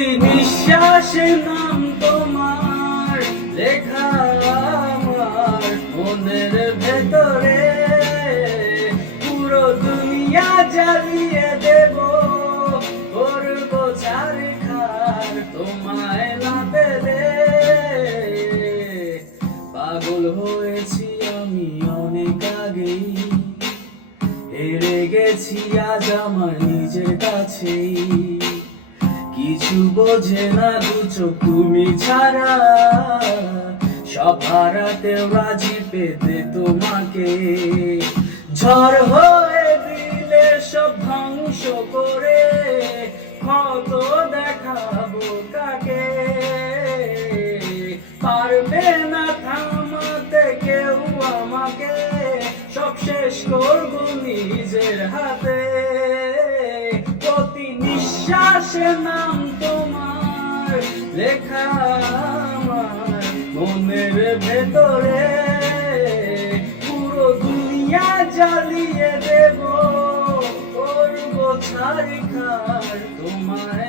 প্রতি নিঃশ্বাসে নাম তোমার লেখা আমার মনের ভেতরে। পুরো দুনিয়া জ্বালিয়ে দেব, করব ছারখার তোমায় না পেলে। পাগল হয়েছি আমি অনেক আগেই, হেরে গেছি আজ আমার নিজের কাছেই। কিছু বোঝে না দু চোখ তুমি ছাড়া, সব হারাতেও রাজি পেতে তোমাকে। ঝড় হয়ে দিলে সব ধ্বংস করে, ক্ষত দেখাবো কাকে। পারবে না থামাতে কেউ আমাকে, সব শেষ করবো নিজের হাতে। প্রতি নিঃশ্বাসে নাম তোমার লেখা আমার মনের ভেতরে। পুরো দুনিয়া জ্বালিয়ে দেব, করবো ছারখার তোমায়